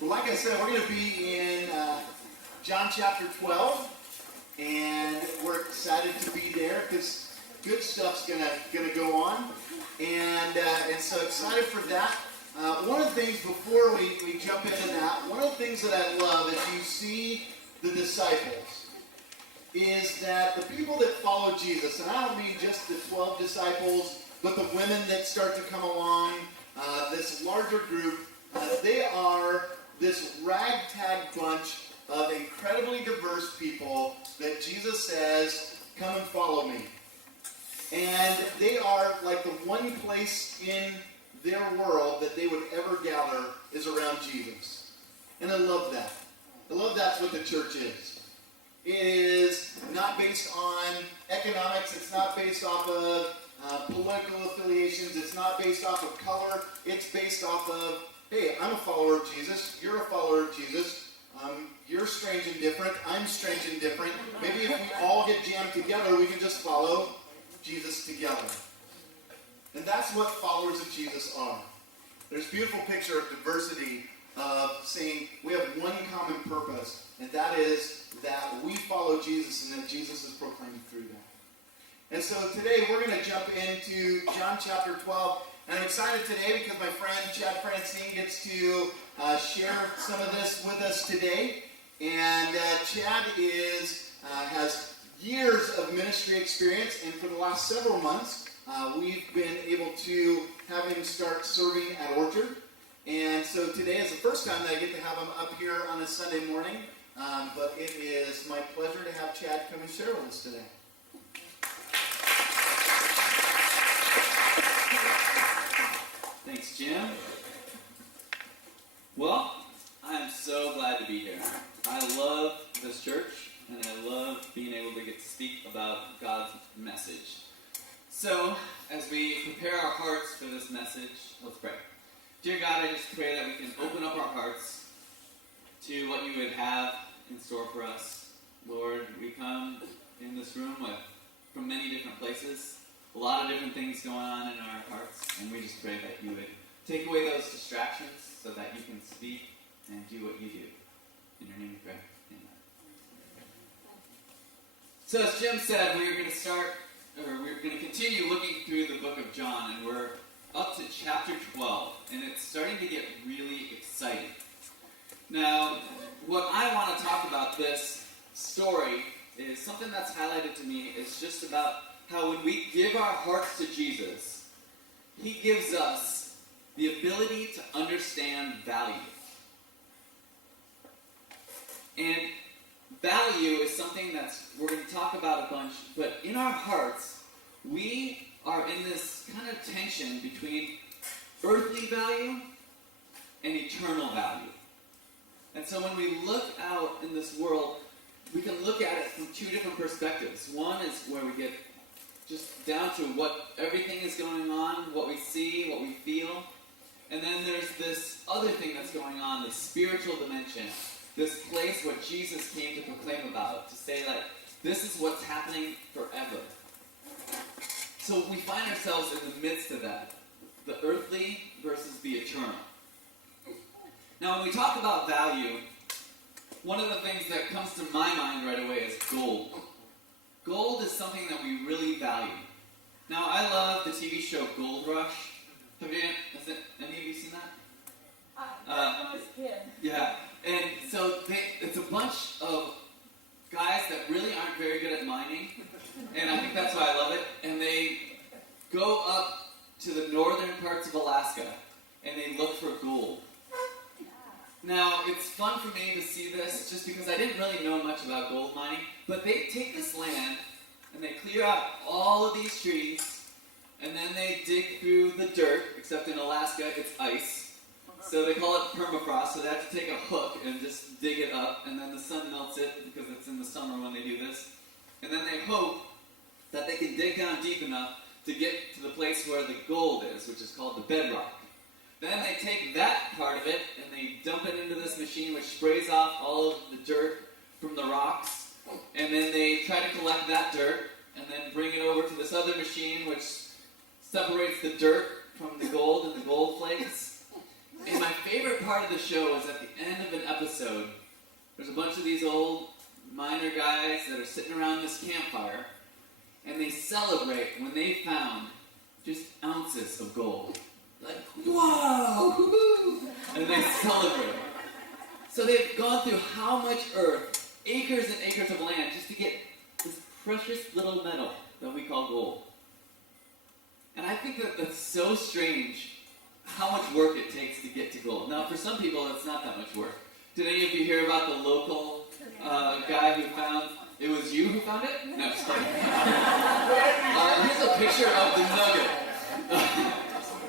Well, like I said, we're going to be in John chapter 12, and we're excited to be there because good stuff's going to go on, and so excited for that. One of the things before we jump into that, one of the things that I love as you see the disciples is that the people that follow Jesus, and I don't mean just the 12 disciples, but the women that start to come along, this larger group, they are this ragtag bunch of incredibly diverse people that Jesus says, come and follow me. And they are like the one place in their world that they would ever gather is around Jesus. And I love that. I love that's what the church is. It is not based on economics. It's not based off of political affiliations. It's not based off of color. It's based off of, hey, I'm a follower of Jesus. You're a follower of Jesus. You're strange and different. I'm strange and different. Maybe if we all get jammed together, we can just follow Jesus together. And that's what followers of Jesus are. There's a beautiful picture of diversity of saying we have one common purpose, and that is that we follow Jesus and that Jesus is proclaimed through that. And so today we're going to jump into John chapter 12. And I'm excited today because my friend Chad Francine gets to share some of this with us today. And Chad has years of ministry experience, and for the last several months, we've been able to have him start serving at Orchard. And so today is the first time that I get to have him up here on a Sunday morning. But it is my pleasure to have Chad come and share with us today. Thanks, Jim. Well, I'm so glad to be here. I love this church, and I love being able to get to speak about God's message. So, as we prepare our hearts for this message, let's pray. Dear God, I just pray that we can open up our hearts to what you would have in store for us. Lord, we come in this room from many different places, a lot of different things going on in our hearts, and we just pray that you would take away those distractions so that you can speak and do what you do. In your name we pray. Amen. So as Jim said, we're going to continue looking through the book of John, and we're up to chapter 12, and it's starting to get really exciting. Now, what I want to talk about this story is something that's highlighted to me is just about how when we give our hearts to Jesus, he gives us the ability to understand value. And value is something we're going to talk about a bunch, but in our hearts, we are in this kind of tension between earthly value and eternal value. And so when we look out in this world, we can look at it from two different perspectives. One is where we get just down to what everything is going on, what we see, what we feel. And then there's this other thing that's going on, the spiritual dimension. This place what Jesus came to proclaim about, to say that this is what's happening forever. So we find ourselves in the midst of that, the earthly versus the eternal. Now when we talk about value, one of the things that comes to my mind right away is gold. Gold is something that we really value. Now I love the TV show Gold Rush. Any of you seen that? When I was a kid. Yeah, and so it's a bunch of guys that really aren't very good at mining, and I think that's why I love it, and they go up to the northern parts of Alaska, and they look for gold. Now, it's fun for me to see this, just because I didn't really know much about gold mining, but they take this land, and they clear out all of these trees, and then they dig through the dirt, except in Alaska, it's ice. So they call it permafrost, so they have to take a hook and just dig it up, and then the sun melts it, because it's in the summer when they do this. And then they hope that they can dig down deep enough to get to the place where the gold is, which is called the bedrock. Then they take that part of it, and they dump it into this machine, which sprays off all of the dirt from the rocks. And then they try to collect that dirt, and then bring it over to this other machine, which separates the dirt from the gold and the gold flakes. And my favorite part of the show is at the end of an episode, there's a bunch of these old miner guys that are sitting around this campfire, and they celebrate when they found just ounces of gold. Like, whoa! Woo-hoo! And they celebrate. So they've gone through how much earth, acres and acres of land, just to get this precious little metal that we call gold. And I think that that's so strange how much work it takes to get to gold. Now, for some people, it's not that much work. Did any of you hear about the local guy who found, it was you who found it? No, just kidding. Here's a picture of the nugget.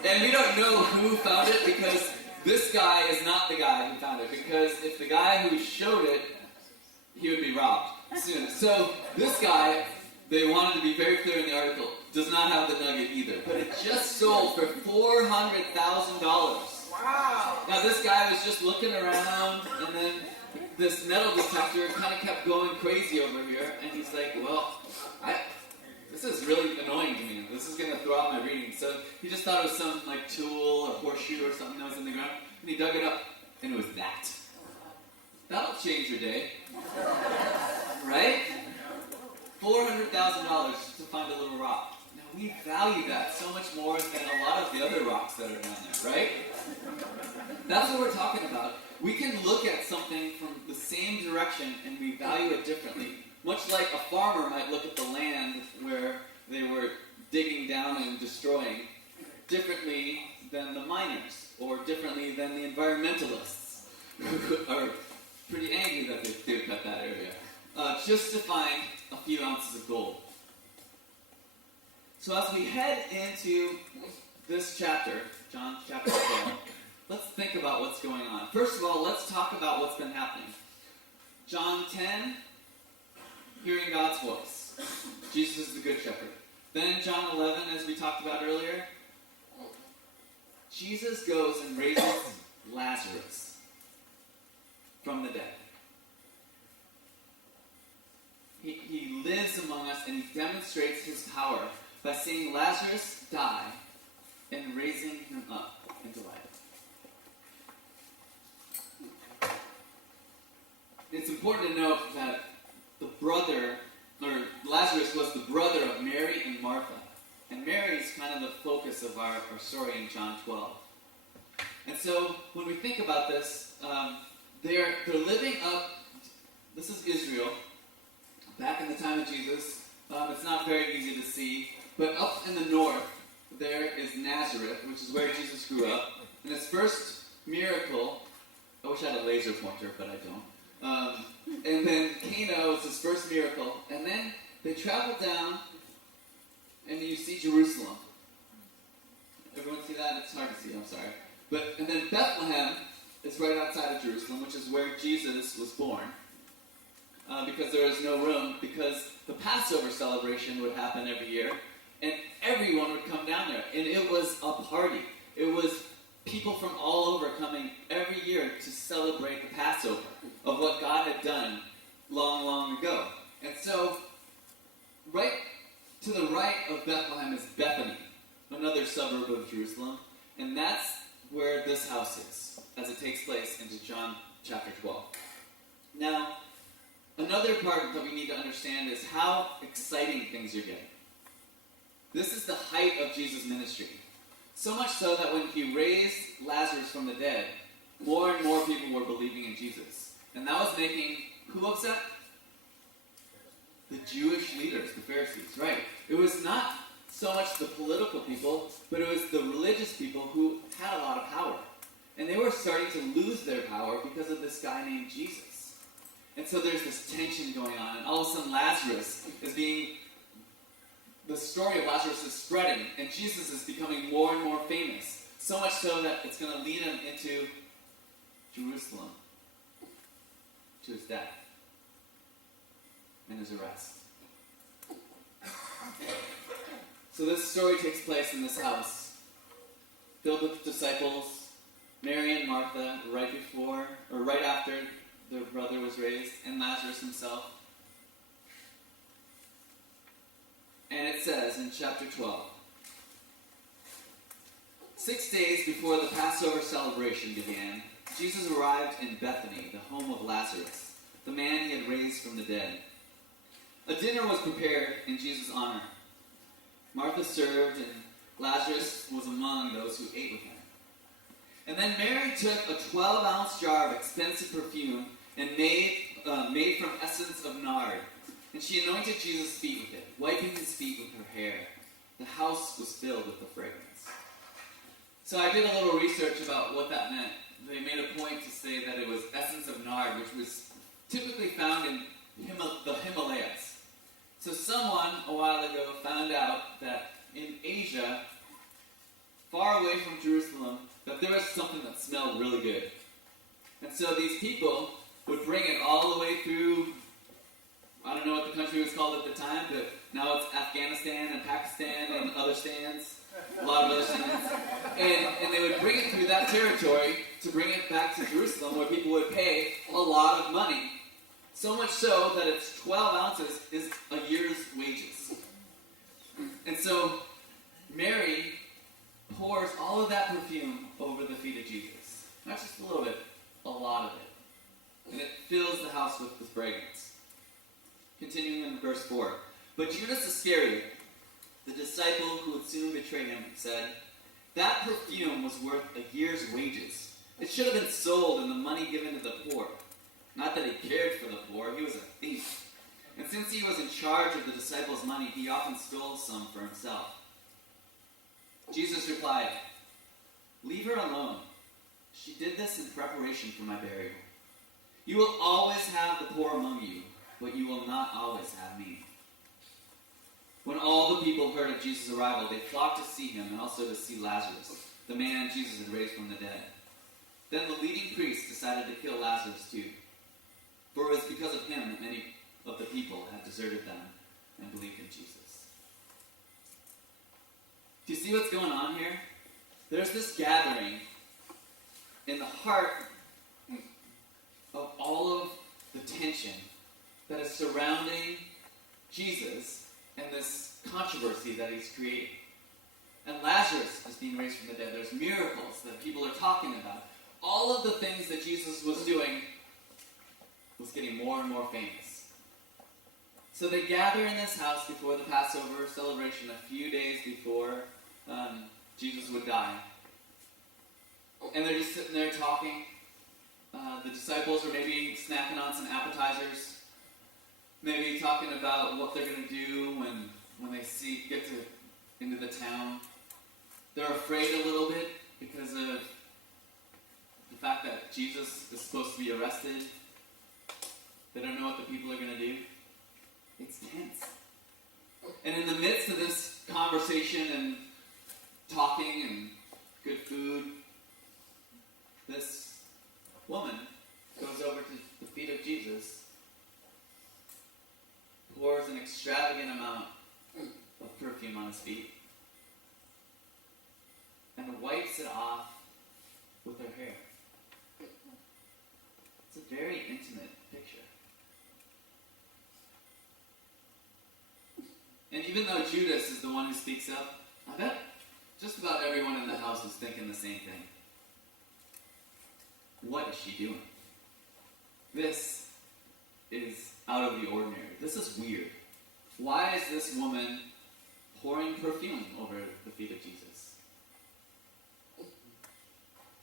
And we don't know who found it because this guy is not the guy who found it. Because if the guy who showed it, he would be robbed soon. So this guy, they wanted to be very clear in the article, does not have the nugget either. But it just sold for $400,000. Wow! Now this guy was just looking around, and then this metal detector kind of kept going crazy over here, and he's like, well, this is really annoying to me. This is going to throw out my reading. So he just thought it was some like tool or horseshoe or something that was in the ground, and he dug it up, and it was that. That'll change your day. Right? $400,000 to find a little rock. Now we value that so much more than a lot of the other rocks that are down there, right? That's what we're talking about. We can look at something from the same direction and we value it differently. Much like a farmer might look at the land where they were digging down and destroying differently than the miners, or differently than the environmentalists who are pretty angry that they clear cut that area, just to find a few ounces of gold. So as we head into this chapter, John chapter 12, let's think about what's going on. First of all, let's talk about what's been happening. John 10, hearing God's voice. Jesus is the Good Shepherd. Then John 11, as we talked about earlier, Jesus goes and raises Lazarus from the dead. He lives among us and he demonstrates his power by seeing Lazarus die and raising him up into life. It's important to note that Lazarus was the brother of Mary and Martha. And Mary is kind of the focus of our story in John 12. And so when we think about this, they're living up, this is Israel, back in the time of Jesus. It's not very easy to see, but up in the north, there is Nazareth, which is where Jesus grew up. And his first miracle, I wish I had a laser pointer, but I don't. And then Cana was his first miracle. And then they travel down, and you see Jerusalem. Everyone see that? It's hard to see, I'm sorry. And then Bethlehem is right outside of Jerusalem, which is where Jesus was born. Because there was no room, because the Passover celebration would happen every year, and everyone would come down there. And it was a party. It was people from all over coming every year to celebrate the Passover of what God had done long, long ago. And so, right to the right of Bethlehem is Bethany, another suburb of Jerusalem, and that's where this house is, as it takes place into John chapter 12. Now, another part that we need to understand is how exciting things are getting. This is the height of Jesus' ministry. So much so that when he raised Lazarus from the dead, more and more people were believing in Jesus. And that was making who upset? The Jewish leaders, the Pharisees, right? It was not so much the political people, but it was the religious people who had a lot of power. And they were starting to lose their power because of this guy named Jesus. And so there's this tension going on, and all of a sudden Lazarus is the story of Lazarus is spreading, and Jesus is becoming more and more famous. So much so that it's going to lead him into Jerusalem, to his death, and his arrest. So this story takes place in this house, filled with disciples, Mary and Martha, right after their brother was raised, and Lazarus himself. And it says in chapter 12, 6 days before the Passover celebration began, Jesus arrived in Bethany, the home of Lazarus, the man he had raised from the dead. A dinner was prepared in Jesus' honor. Martha served, and Lazarus was among those who ate with him. And then Mary took a 12-ounce jar of expensive perfume and made from essence of nard. And she anointed Jesus' feet with it, wiping his feet with her hair. The house was filled with the fragrance. So I did a little research about what that meant. They made a point to say that it was essence of nard, which was typically found in the Himalayas. So someone a while ago found out that in Asia, far away from Jerusalem, that there was something that smelled really good. And so these people would bring it all the way through, I don't know what the country was called at the time, but now it's Afghanistan and Pakistan and other stands, a lot of other stands. And they would bring it through that territory to bring it back to Jerusalem, where people would pay a lot of money. So much so that it's 12 ounces is a year's wages. And so Mary pours all of that perfume over the feet of Jesus. Not just a little bit, a lot of it. And it fills the house with the fragrance. Continuing in verse 4. But Judas Iscariot, the disciple who would soon betray him, said, "That perfume was worth a year's wages. It should have been sold and the money given to the poor." Not that he cared for the poor, he was a thief. And since he was in charge of the disciples' money, he often stole some for himself. Jesus replied, "Leave her alone. She did this in preparation for my burial. You will always have the poor among you, but you will not always have me." When all the people heard of Jesus' arrival, they flocked to see him and also to see Lazarus, the man Jesus had raised from the dead. Then the leading priests decided to kill Lazarus too, for it was because of him that many of the people had deserted them and believed in Jesus. Do you see what's going on here? There's this gathering in the heart of all of the tension that is surrounding Jesus and this controversy that he's creating. And Lazarus is being raised from the dead. There's miracles that people are talking about. All of the things that Jesus was doing was getting more and more famous. So they gather in this house before the Passover celebration, a few days before Jesus would die. And they're just sitting there talking. The disciples are maybe snacking on some appetizers. Maybe talking about what they're going to do when they get into the town. They're afraid a little bit because of the fact that Jesus is supposed to be arrested. They don't know what the people are going to do. It's tense. And in the midst of this conversation and talking and good food, this woman goes over to the feet of Jesus, pours an extravagant amount of perfume on his feet, and wipes it off with her hair. It's a very intimate picture. And even though Judas is the one who speaks up, I bet just about everyone in the house is thinking the same thing. What is she doing? This is out of the ordinary. This is weird. Why is this woman pouring perfume over the feet of Jesus?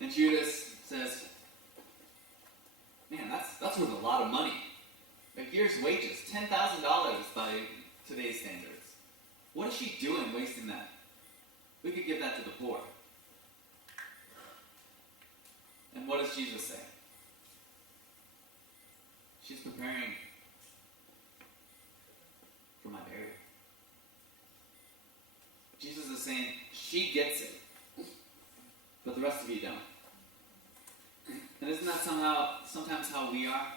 And Judas says, "Man, that's worth a lot of money. A year's wages, $10,000 by today's standards. What is she doing wasting that? We could give that to the poor." And what does Jesus say? She's preparing for my burial. Jesus is saying, she gets it, but the rest of you don't. And isn't that sometimes how we are?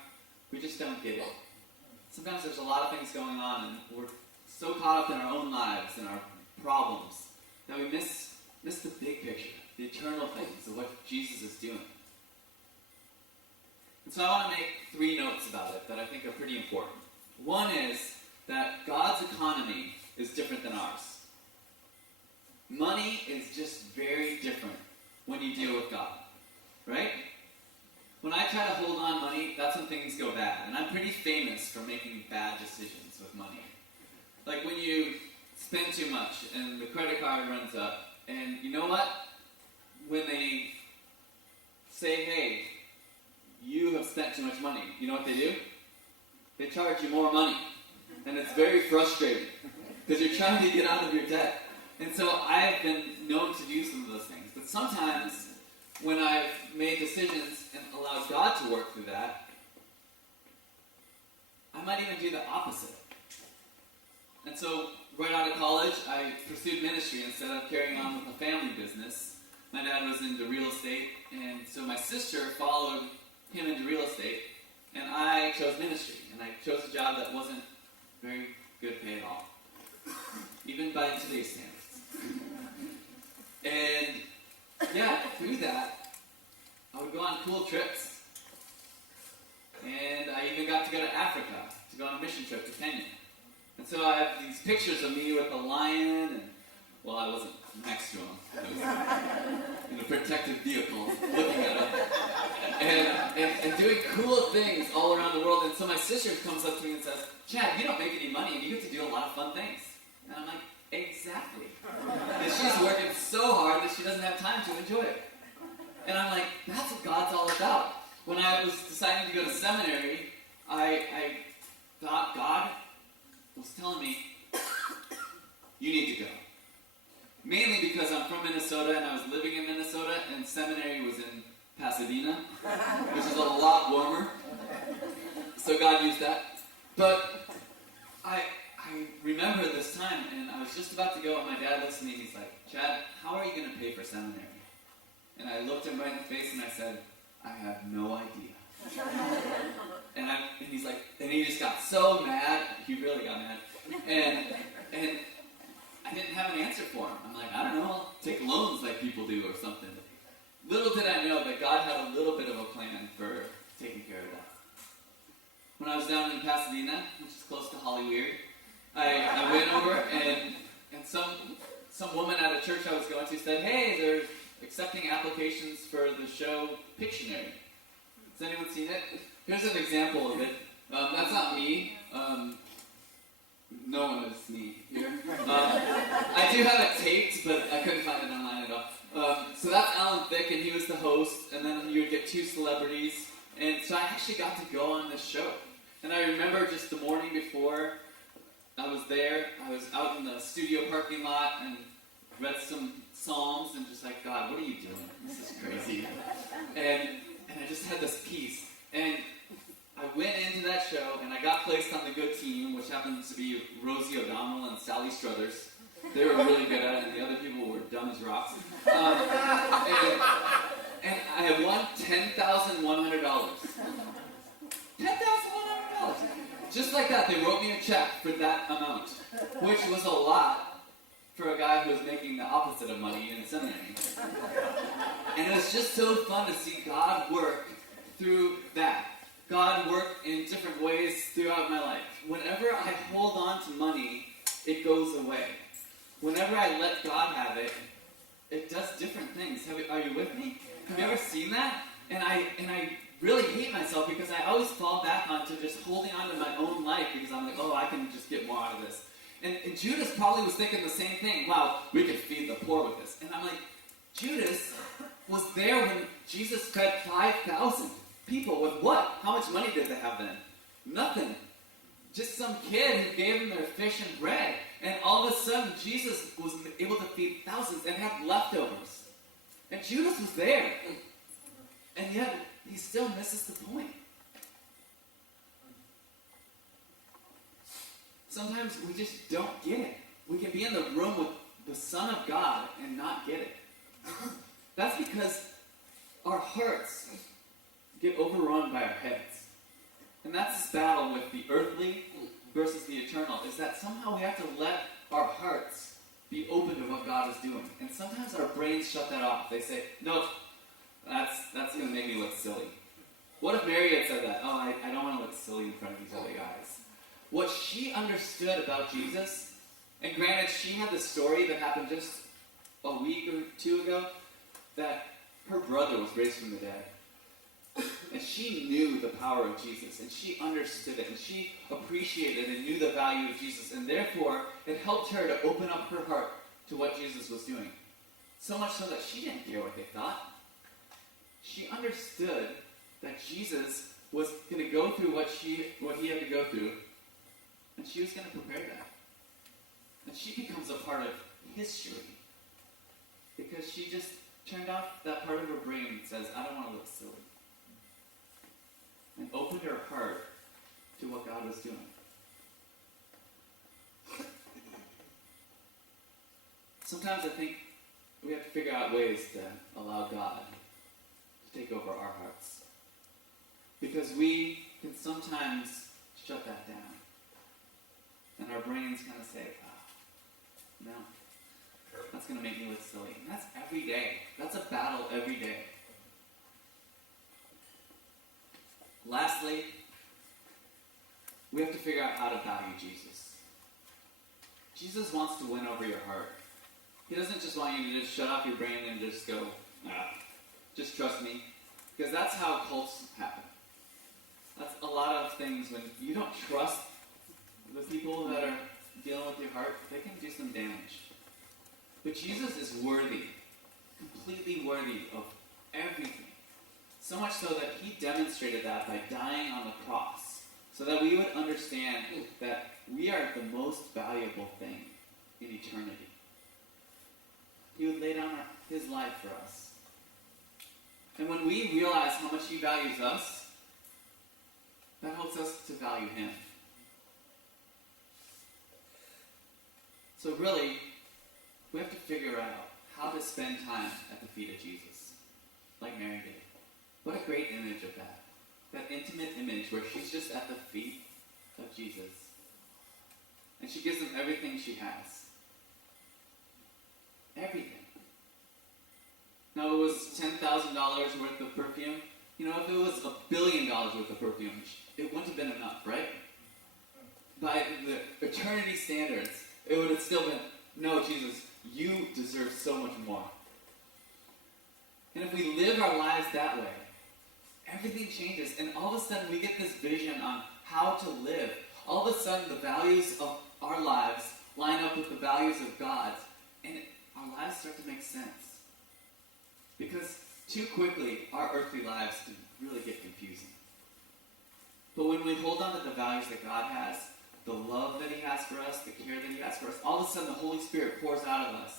We just don't get it. Sometimes there's a lot of things going on, and we're so caught up in our own lives and our problems that we miss the big picture, the eternal things of what Jesus is doing. And so I want to make 3 notes about it that I think are pretty important. One is that God's economy is different than ours. money is just very different when you deal with God, right? When I try to hold on money, that's when things go bad. And I'm pretty famous for making bad decisions with money. Like when you spend too much and the credit card runs up, and you know what? When they say, hey, you have spent too much money, you know what they do? They charge you more money. And it's very frustrating because you're trying to get out of your debt. And so I've been known to do some of those things. But sometimes when I've made decisions and allowed God to work through that, I might even do the opposite. And so right out of college, I pursued ministry instead of carrying on with a family business. My dad was into real estate, and so my sister followed him into real estate, and I chose ministry. And I chose a job that wasn't very good pay at all, even by today's standards. And yeah, through that, I would go on cool trips. And I even got to go to Africa to go on a mission trip to Kenya. And so I have these pictures of me with a lion, and, well, I wasn't next to him. I was in a protective vehicle looking at him. And doing cool things all around the world. And so my sister comes up to me and says, Chad, you don't make any money, and you get to do a lot of fun things. And I'm like, exactly. And she's working so hard that she doesn't have time to enjoy it. And I'm like, that's what God's all about. When I was deciding to go to seminary, I thought God was telling me, you need to go. Mainly because I'm from Minnesota and I was living in Minnesota and seminary was in Pasadena, which is a lot warmer. So God used that. But I remember this time and I was just about to go and my dad looks at me and he's like, Chad, how are you going to pay for seminary? And I looked him right in the face and I said, I have no idea. And he's like, and he just got so mad. He really got mad. And I didn't have an answer for him. I'm like, I don't know, I'll take loans like people do or something. Little did I know that God had a little bit of a plan for taking care of that. When I was down in Pasadena, which is close to Hollyweird, I went over and some woman at a church I was going to said, hey, they're accepting applications for the show Pictionary. Has anyone seen it? Here's an example of it. That's not me. No one is me here. I do have it taped, but I couldn't find it online at all. So that's Alan Thicke, and he was the host, and then you would get two celebrities. And so I actually got to go on this show. And I remember just the morning before I was there, I was out in the studio parking lot and read some Psalms and just like, God, what are you doing? This is crazy. And I just had this peace. And I went into that show, and I got placed on the good team, which happens to be Rosie O'Donnell and Sally Struthers. They were really good at it, and the other people were dumb as rocks. And I had won $10,100. $10,100! Just like that, they wrote me a check for that amount, which was a lot for a guy who was making the opposite of money in seminary. And it was just so fun to see God work through that. God worked in different ways throughout my life. Whenever I hold on to money, it goes away. Whenever I let God have it, it does different things. Are you with me? Have you ever seen that? And I really hate myself because I always fall back onto just holding on to my own life because I'm like, oh, I can just get more out of this. And Judas probably was thinking the same thing. Wow, we could feed the poor with this. And I'm like, Judas was there when Jesus fed 5,000 people with what? How much money did they have then? Nothing. Just some kid who gave them their fish and bread. And all of a sudden, Jesus was able to feed thousands and had leftovers. And Judas was there. And yet, he still misses the point. Sometimes we just don't get it. We can be in the room with the Son of God and not get it. That's because our hearts get overrun by our heads. And that's this battle with the earthly versus the eternal, is that somehow we have to let our hearts be open to what God is doing. And sometimes our brains shut that off. They say, no, that's going to make me look silly. What if Mary had said that? Oh, I don't want to look silly in front of these other guys. What she understood about Jesus, and granted, she had this story that happened just a week or two ago that her brother was raised from the dead. And she knew the power of Jesus, and she understood it, and she appreciated and knew the value of Jesus, and therefore it helped her to open up her heart to what Jesus was doing. So much so that she didn't care what they thought. She understood that Jesus was going to go through what he had to go through, and she was going to prepare that. And she becomes a part of history because she just turned off that part of her brain that says, I don't want to look silly. And opened her heart to what God was doing. Sometimes I think we have to figure out ways to allow God to take over our hearts. Because we can sometimes shut that down. And our brains kind of say, no, that's going to make me look silly. And that's every day. That's a battle every day. Lastly, we have to figure out how to value Jesus. Jesus wants to win over your heart. He doesn't just want you to just shut off your brain and just go, just trust me. Because that's how cults happen. That's a lot of things when you don't trust the people that are dealing with your heart, they can do some damage. But Jesus is worthy, completely worthy of everything. So much so that he demonstrated that by dying on the cross, so that we would understand that we are the most valuable thing in eternity. He would lay down his life for us. And when we realize how much he values us, that helps us to value him. So really, we have to figure out how to spend time at the feet of Jesus, like Mary did. What a great image of that. That intimate image where she's just at the feet of Jesus. And she gives him everything she has. Everything. Now, it was $10,000 worth of perfume. You know, if it was $1 billion worth of perfume, it wouldn't have been enough, right? By the eternity standards, it would have still been, no, Jesus, you deserve so much more. And if we live our lives that way, everything changes. And all of a sudden, we get this vision on how to live. All of a sudden, the values of our lives line up with the values of God's. And our lives start to make sense. Because too quickly, our earthly lives can really get confusing. But when we hold on to the values that God has, the love that he has for us, the care that he has for us, all of a sudden the Holy Spirit pours out of us.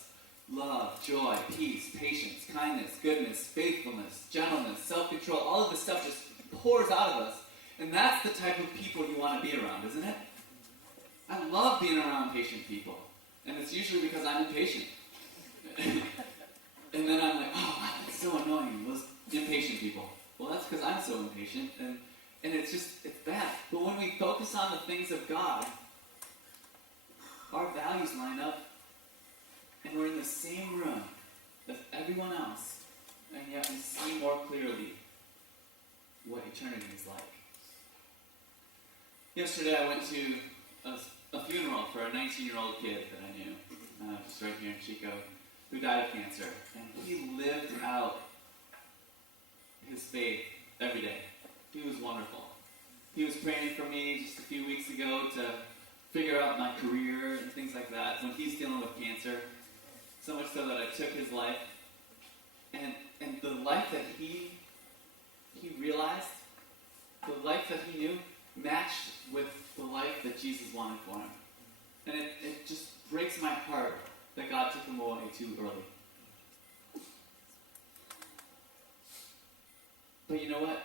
Love, joy, peace, patience, kindness, goodness, faithfulness, gentleness, self-control, all of this stuff just pours out of us. And that's the type of people you want to be around, isn't it? I love being around patient people. And it's usually because I'm impatient. And then I'm like, oh, wow, that's so annoying, those impatient people. Well, that's because I'm so impatient, and it's bad. But when we focus on the things of God, our values line up, and we're in the same room as everyone else, and yet we see more clearly what eternity is like. Yesterday I went to a funeral for a 19-year-old kid that I knew, just right here in Chico, who died of cancer. And he lived out his faith every day. He was wonderful. He was praying for me just a few weeks ago to figure out my career and things like that when he's dealing with cancer. So much so that I took his life. And the life that he realized, the life that he knew, matched with the life that Jesus wanted for him. And it just breaks my heart that God took him away too early. But you know what?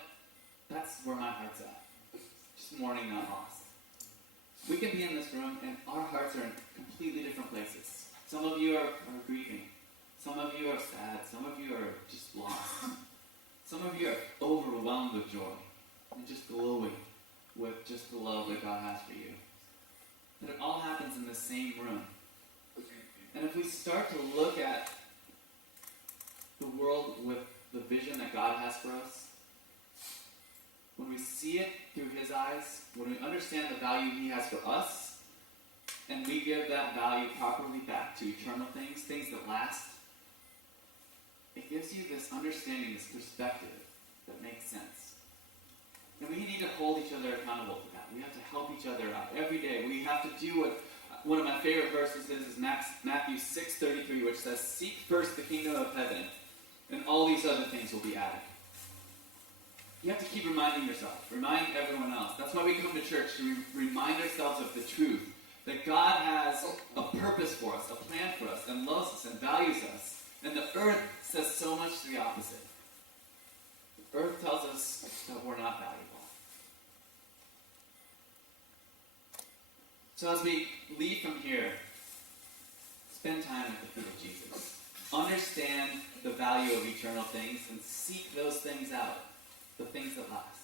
That's where my heart's at. Just mourning that loss. We can be in this room and our hearts are in completely different places. Some of you are grieving. Some of you are sad. Some of you are just lost. Some of you are overwhelmed with joy and just glowing with just the love that God has for you. But it all happens in the same room. And if we start to look at the world with the vision that God has for us, when we see it through his eyes, when we understand the value he has for us, and we give that value properly back to eternal things, things that last, it gives you this understanding, this perspective that makes sense. And we need to hold each other accountable for that. We have to help each other out every day. We have to do what one of my favorite verses is Matthew 6:33, which says, "Seek first the kingdom of heaven, and all these other things will be added." You have to keep reminding yourself, remind everyone else. That's why we come to church, to remind ourselves of the truth, that God has a purpose for us, a plan for us, and loves us and values us. And the earth says so much to the opposite. The earth tells us that we're not valuable. So as we leave from here, spend time at the feet of Jesus. Understand the value of eternal things and seek those things out, the things that last.